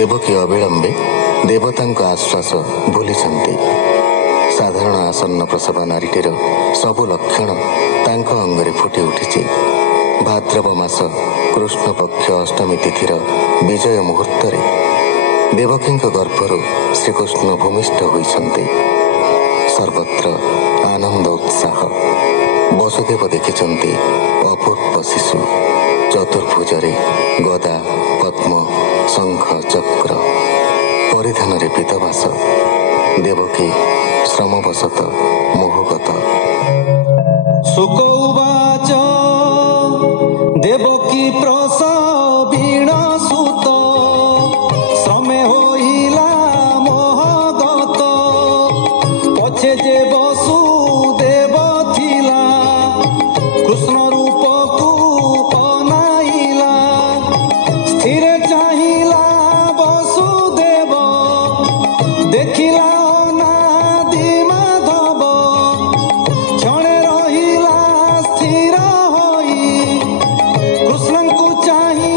ଦେବକୀ ଅବିଳମ୍ବେ ଦେବତାଙ୍କ ଆଶ୍ୱାସ ଭୁଲିଛନ୍ତି। ସାଧାରଣ ଆସନ୍ନ ପ୍ରସବ ନାରୀଟିର ସବୁ ଲକ୍ଷଣ ତାଙ୍କ ଅଙ୍ଗରେ ଫୁଟି ଉଠିଛି। ଭାଦ୍ରବ ମାସ କୃଷ୍ଣପକ୍ଷ ଅଷ୍ଟମୀ ତିଥିର ବିଜୟ ମୁହୂର୍ତ୍ତରେ ଦେବକୀଙ୍କ ଗର୍ଭରୁ ଶ୍ରୀକୃଷ୍ଣ ଭୂମିଷ୍ଠ ହୋଇଛନ୍ତି। ସର୍ବତ୍ର ଆନନ୍ଦ ଉତ୍ସାହ। ବସୁଦେବ ଦେଖିଛନ୍ତି ଅପୂର୍ବ ଶିଶୁ। ଚତୁର୍ଭୁଜରେ ଗଦା, ପଦ୍ମ, ଶଙ୍ଖ, ଚକ୍ର, ପରିଧାନରେ ପୀତବାସ। ଦେବକୀ ଶ୍ରମବଶତ ମୋହଗତ। ଶୁକ ଉବାଚ ଦେବକୀ ପ୍ରସବିଣ ସୁତ, ଶ୍ରମେ ହୋଇଲା ମୋହଗତ। ପଛେ ଯେ ବସୁଦେବ ଥିଲା, କୃଷ୍ଣ ରୂପକୁ ଅନାଇଲା। ସ୍ଥିରେ ଚାହିଁଲା ବସୁଦେବ, ଦେଖିଲା ଅନାଦି ମାଧବ। କ୍ଷଣେ ରହିଲା ସ୍ଥିର ହୋଇ, କୃଷ୍ଣଙ୍କୁ ଚାହିଁ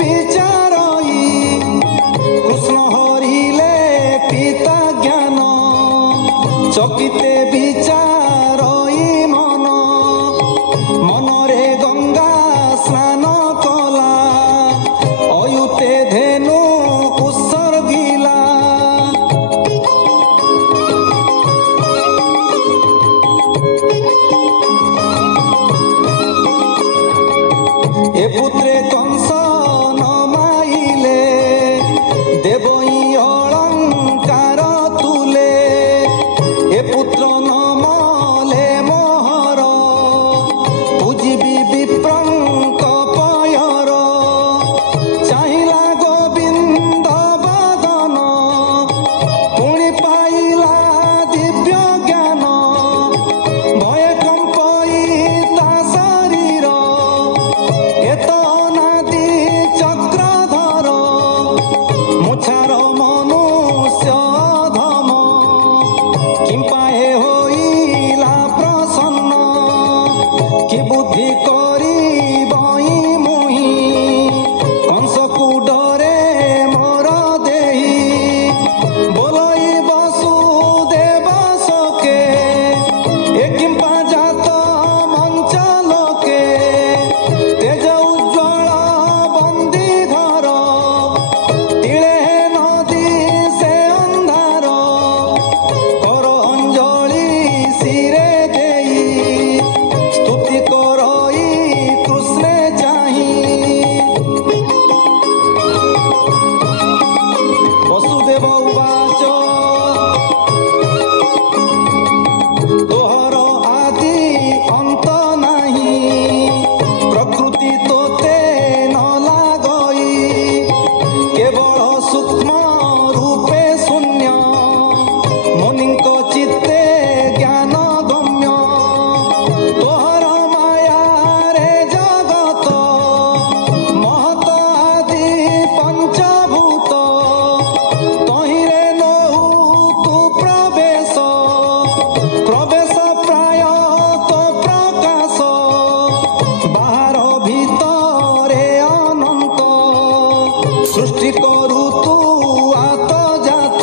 ବିଚାରଇ। କୃଷ୍ଣ ହରିଲେ ପିତା ଜ୍ଞାନ, ଚକିତେ ବିଚାରଇ ମନ। ମନରେ ଗଙ୍ଗା ସ୍ନାନ କଲା, ଅୟୁତେ ଧେନୁ ଉତ୍ସର୍ଗିଲା। ଏ ପୁତ୍ରେ କଂସ ନ ମାଇଲେ, ଦେବଇ ଅଳଙ୍କାର ତୁଲେ। ଏ ପୁତ୍ର ନ ମଲେ ମୋହର, ପୂଜିବି ବିପ୍ରଙ୍କ ପୟର। ଚାହିଁଲା ଗୋବିନ୍ଦ ବଦନ, ପୁଣି ପାଇଲା ଦିବ୍ୟ ଜ୍ଞାନ। ଭୟ କମ୍ପଇ ତା ଶରୀର, ଏତ ଅନାଦି ଚକ୍ରଧର। ମୁଛାର ମନୁଷ୍ୟ ଧମ, କିମ୍ପାଏ ହୋଇଲା ପ୍ରସନ୍ନ। କି ବୁଦ୍ଧି କରିବଇ ମୁହିଁ, କଂସକୁ ଡରେ ମୋର ଦେହି। ବୋଲଇ ବସୁଦେବ ଶୋକେ, ଏ କିମ୍ପା ଜାତ ମଞ୍ଚ ଲୋକେ। ତେଜ ଉଜ୍ଜ୍ୱଳ ବନ୍ଦୀଧର, ତିଳେ ନଦୀ ସେ ଅନ୍ଧାର। କର ଅଞ୍ଜଳି ଶିରେ ଦେଇ, ସ୍ତୁତି କରଇ କୃଷ୍ଣେ ଚାହିଁ। ବସୁଦେବ ଉବାଚ ତୋହର ଆଦି ଅନ୍ତ ନାହିଁ, ପ୍ରକୃତି ତୋତେ ନ ଲାଗଇ। କେବଳ ସୂକ୍ଷ୍ମ ରୂପେ ଶୂନ୍ୟ, ମୁନିଙ୍କ ଚିତ୍ତେ ଜ୍ଞାନ ଗମ୍ୟ। ତୋହର ମାୟାରେ ଜଗତ, ମହତ ଆଦି ପଞ୍ଚଭୂତ। ତହିଁରେ ନହୁ ତୁ ପ୍ରବେଶ, ପ୍ରବେଶ ପ୍ରାୟ ତୋ ପ୍ରକାଶ। ବାହାର ଭିତରେ ଅନନ୍ତ, ସୃଷ୍ଟି କରୁ ତୁ ଆତ ଜାତ।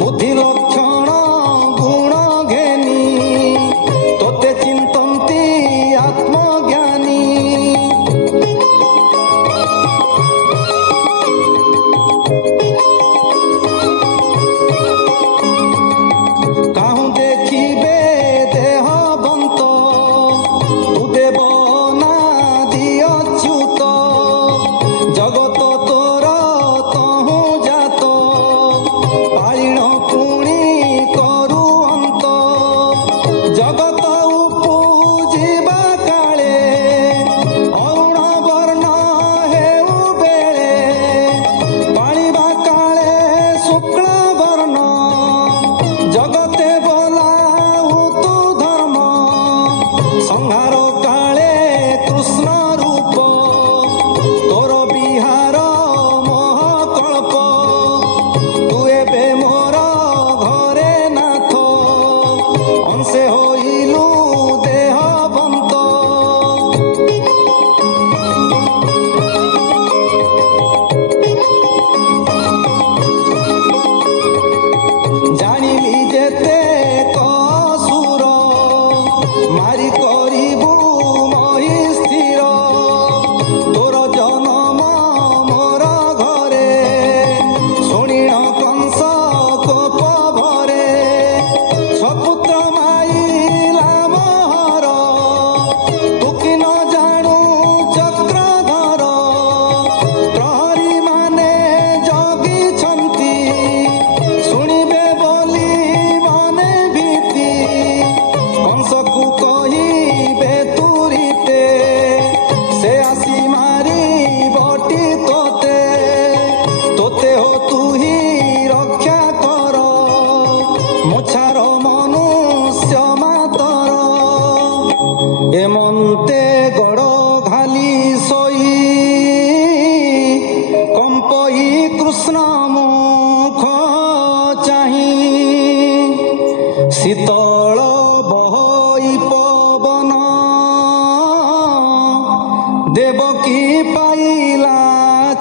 ବୁଦ୍ଧି ଲକ୍ଷଣ ଗୁଣ ଘେନି, ତୋତେ ଚିନ୍ତନ୍ତି ଆତ୍ମଜ୍ଞାନୀ। କାହୁଁ ଦେଖିବେ ଦେହବନ୍ତ, ତୁ ଦେବ ଅନାଦି ଅଚ୍ୟୁତ। ଜଗତ ତୋର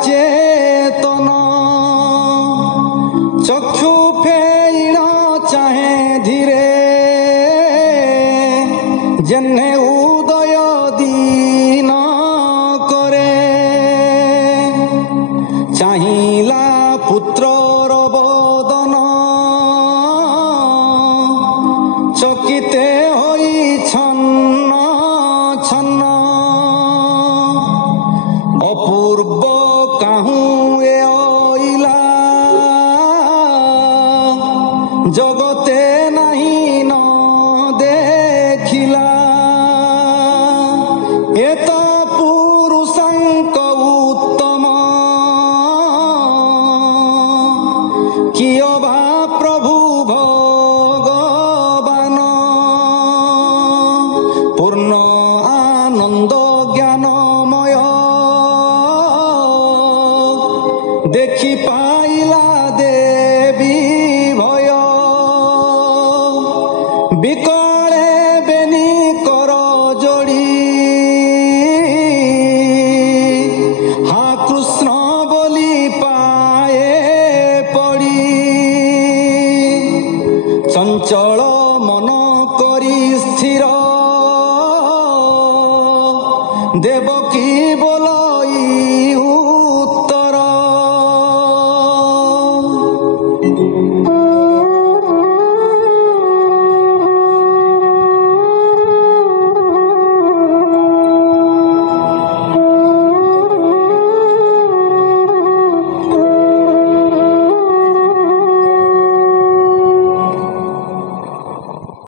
চেতন চক্ষু ফেইল চাহে ধীরে যেনে উদয় দিন করে চাহিলা পুত্রর বদন চকিতে হই ছন্ন ছন্ন অপূর্ব কাহু এ অইলা জগতে নাহি ন দেখিলা এত পুরুষাঙ্ক উত্তম কিয় বা প্রভু ভগবান পূর্ণ আনন্দ জ্ঞানময় দেখি পাইলা দেবী ভয় বিকলে বেনি কর জড়ি হা কৃষ্ণ বলি পায়ে পড়ি চঞ্চল মন করি স্থির দেবকী বল